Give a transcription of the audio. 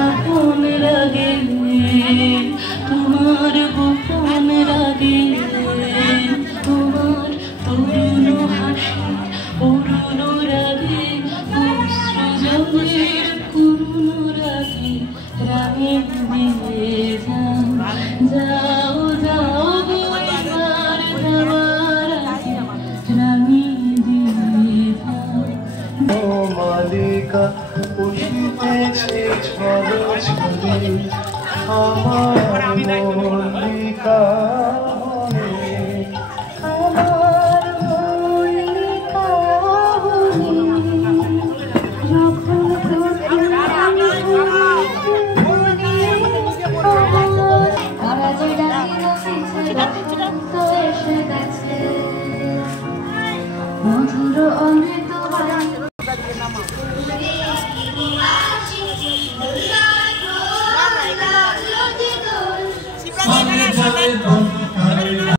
আপন লাগে তোমার গোপন লাগে তোমার তরুণ হাসি অরুণ রাগে অশ্রুজলের করুণ রাগে রাগে দিয়ে যাও যাও যাওয়ার যাওয়ার আগে রাগে দিয়ে যাও মালিকা উঠিতেছে ঝড় ঝড়ে আমার মল্লিকা আমার মল্লিকা যখন মধুর অমৃত Bye.